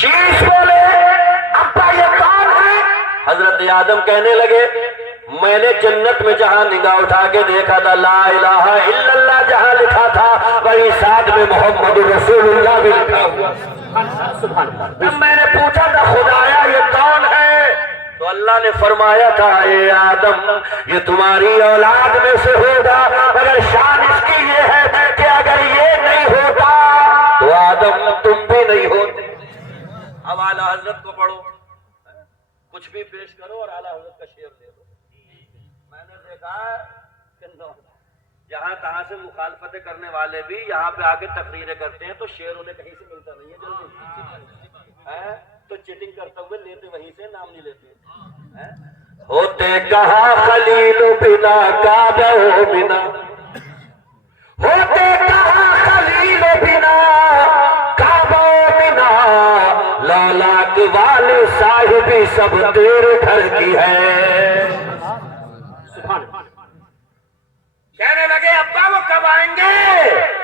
شیش بولے ابا یہ کون ہے؟ حضرت آدم کہنے لگے میں نے جنت میں جہاں نگاہ اٹھا کے دیکھا تھا لا الہ الا اللہ جہاں لکھا تھا وہی ساتھ میں محمد رسول اللہ بھی لکھا ہوا. جب میں نے پوچھا تھا خدایا یہ کون ہے تو اللہ نے فرمایا تھا اے آدم یہ تمہاری اولاد میں سے ہوگا مگر شان اس کی یہ ہے کہ اگر یہ نہیں ہوتا تو آدم تم بھی نہیں ہوتے. اب اعلیٰ حضرت کو پڑھو کچھ بھی پیش کرو اور اعلیٰ حضرت کا شعر دے دو. میں نے دیکھا کہ جہاں تہاں سے مخالفتیں کرنے والے بھی یہاں پہ آ کے تقریریں کرتے ہیں تو شعر انہیں کہیں سے ملتا نہیں ہے جلدی تو چیٹنگ کرتے ہوئے لیتے وہیں سے نام نہیں لیتے. ہوتے کہاں خلیل بنا کعبہ بنا ہوتے کہاں خلیل بنا کعبہ بنا لالاک والے صاحبی سب تیرے گھر کی ہے. کہنے لگے ابا وہ کب آئیں گے؟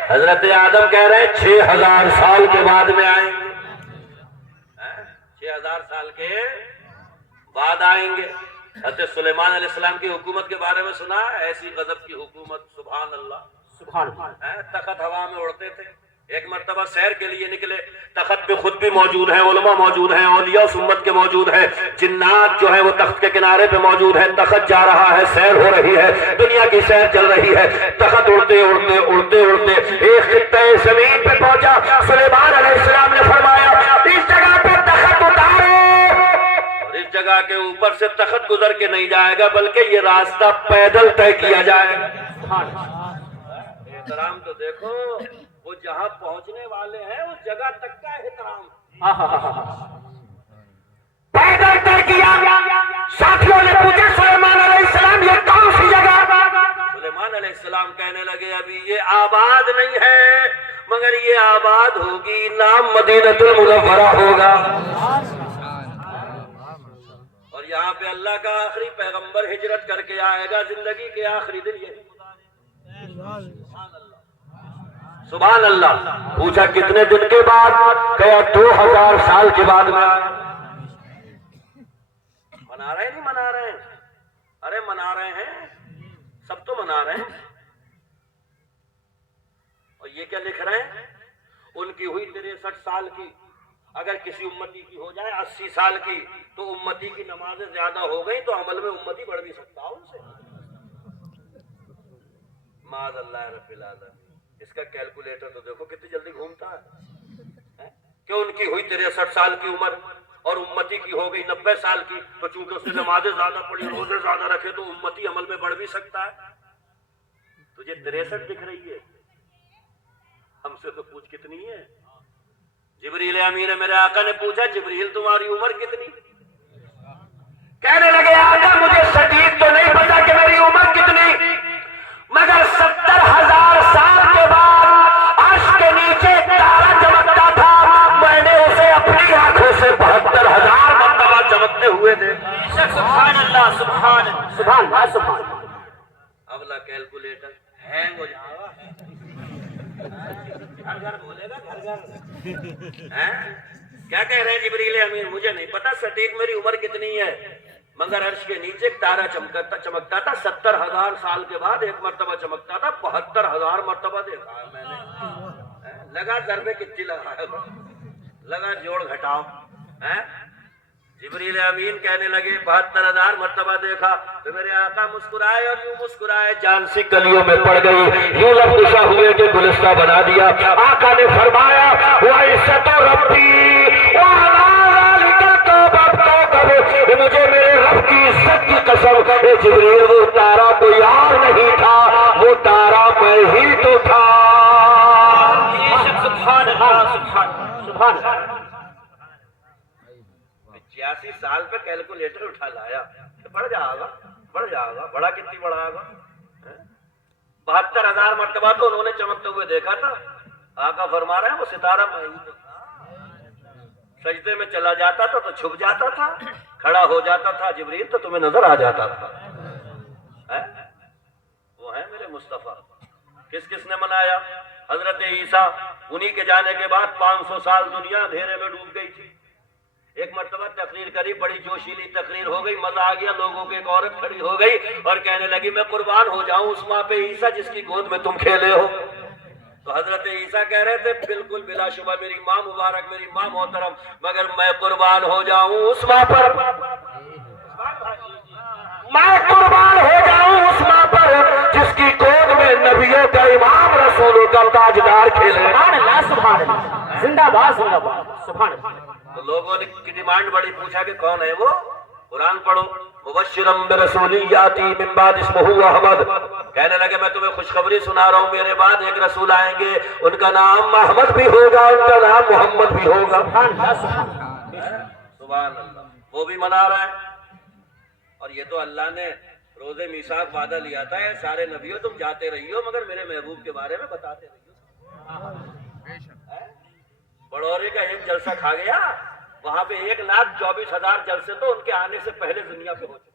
حضرت آدم کہہ رہے ہیں 6000 سال کے بعد میں آئیں گے. 6000 سال کے بعد آئیں گے. حضرت سلیمان علیہ السلام کی حکومت کے بارے میں سنا ایسی غضب کی حکومت سبحان اللہ سبحان اللہ. تخت ہوا میں اڑتے تھے. ایک مرتبہ سیر کے لیے نکلے تخت پہ خود بھی موجود ہیں علماء موجود ہیں اولیاء سمت کے موجود ہیں جنات جو ہیں وہ تخت کے کنارے پہ موجود ہیں. تخت جا رہا ہے سیر ہو رہی ہے دنیا کی سیر چل رہی ہے. تخت اڑتے اڑتے اڑتے اڑتے ایک خطہ زمین پہ پہنچا. سلیمان علیہ السلام نے فرمایا اس جگہ پہ تخت اتارو اور اس جگہ کے اوپر سے تخت گزر کے نہیں جائے گا بلکہ یہ راستہ پیدل طے کیا جائے گا. احترام تو دیکھو وہ جہاں پہنچنے والے ہیں اس جگہ تک کا احترام پیدل طے کیا. ساتھیوں نے پوچھا سلیمان علیہ السلام یہ کون سی جگہ؟ سلیمان علیہ السلام کہنے لگے ابھی یہ آباد نہیں ہے مگر یہ آباد ہوگی نام مدینۃ المنورہ ہوگا. اور یہاں پہ اللہ کا آخری پیغمبر ہجرت کر کے آئے گا زندگی کے آخری دن یہی سبحان اللہ. پوچھا کتنے دن کے بعد؟ کہا 2000 سال کے بعد میں. منا رہے نہیں منا رہے ہیں؟ ارے منا رہے ہیں سب تو منا رہے ہیں. اور یہ کیا لکھ رہے ہیں ان کی ہوئی 63 سال کی اگر کسی امتی کی ہو جائے 80 سال کی تو امتی کی نمازیں زیادہ ہو گئی تو عمل میں امتی بڑھ بھی سکتا ان سے. معاذ اللہ رب العالمین. اس کا کیلکولیٹر تو دیکھو کتنی جلدی گھومتا ہے کہ ان کی ہوئی 63 سال کی عمر اور امتی کی ہو گئی 90 سال کی تو چونکہ اس نے نمازیں زیادہ پڑھی روزے زیادہ رکھے تو امتی عمل میں بڑھ بھی سکتا ہے. تجھے 63 دکھ رہی ہے ہم سے تو پوچھ کتنی ہے. جبریل امین میرے آقا نے پوچھا جبریل تمہاری عمر کتنی؟ کہنے لگے آقا مجھے سٹیک تو نہیں پتا کہ میری عمر کتنی مگر 70,000 سال کے بعد عرش کے نیچے تارا چمکتا تھا میں نے اسے اپنی آنکھوں سے 72,000 مرتبہ چمکتے ہوئے دیکھا. سبحان اللہ سبحان سبحان اللہ سبحان. اب لا کیلکولیٹر ہینگ ہو جائے گا گھر گھر بولے گا گھر گھر. کیا کہہ رہے ہیں جبریل امین مجھے نہیں پتا سٹیک میری عمر کتنی ہے مگر عرش کے نیچے ایک تارا چمکتا تھا 70,000 سال کے بعد ایک مرتبہ چمکتا تھا 72,000 مرتبہ دیکھا ہے میں نے. لگا ضربے کتنی لگا ہے لگا جوڑ گھٹاؤ. جبریل امین کہنے لگے 72,000 مرتبہ دیکھا تو میرے آقا مسکرائے اور یوں مسکرائے جان سی کلیوں میں پڑ گئی یوں لب گشا ہوئے کہ گلستہ بنا دیا. آقا نے فرمایا وَعِزَّتُ رَبِّي وَعَلَىٰ ذَلِكَ الْكَوْكَبُ مجھے میرے رب کی عزت کی قسم جبریل وہ تارا کوئی اور نہیں تھا وہ تارا میں ہی تو تھا. سبحان اللہ سبحان اللہ. 86 سال پہ کیلکولیٹر اٹھا لایا بڑھ جائے گا بڑا کتنی بڑھا گا. 72,000 مرتبہ تو انہوں نے چمکتے ہوئے دیکھا تھا. آقا فرما رہے ہیں وہ ستارہ میں ہی تو تھا. سجدے میں چلا جاتا تھا تو چھپ جاتا تھا کھڑا ہو جاتا تھا جبریل تو تمہیں نظر آ جاتا تھا. وہ ہے میرے مصطفیٰ. کس کس نے منایا؟ حضرت عیسیٰ انہی کے جانے کے بعد 500 سال دنیا اندھیرے میں ڈوب گئی تھی. ایک مرتبہ تقریر کری, بڑی جوشیلی تقریر ہو گئی, مزہ آ گیا لوگوں کی. ایک عورت کھڑی ہو گئی اور کہنے لگی میں قربان ہو جاؤں اس ماں پہ عیسیٰ جس کی گود میں تم کھیلے ہو. تو حضرت عیسیٰ کہہ رہے تھے بالکل بلا شبہ میری ماں مبارک, میری ماں محترم, مگر میں قربان ہو جاؤں اس ماں پر, میں قربان ہو جاؤں اس ماں پر جس کی گود میں نبیوں کا امام رسولوں کا تاجدار کھیلے. سبحان اللہ سبحان اللہ, زندہ باد زندہ باد, سبحان اللہ. تو لوگوں نے کی ڈیمانڈ بڑی, پوچھا کہ کون ہے وہ, قرآن پڑھو. مبشرم برسول یاتی من بعد اسمہ احمد, کہنے لگے میں تمہیں خوشخبری سنا رہا ہوں, میرے بعد ایک رسول آئیں گے, ان کا نام احمد بھی ہوگا, ان کا نام محمد بھی ہوگا. سبحان اللہ. وہ بھی منا رہا ہے. اور یہ تو اللہ نے روز میثاق وعدہ لیا تھا, اے سارے نبیوں تم جاتے رہیو مگر میرے محبوب کے بارے میں بتاتے رہیو. بڑورے کا ایک جلسہ کھا گیا, وہاں پہ 1,24,000 جلسے تو ان کے آنے سے پہلے دنیا پہ ہو چکے.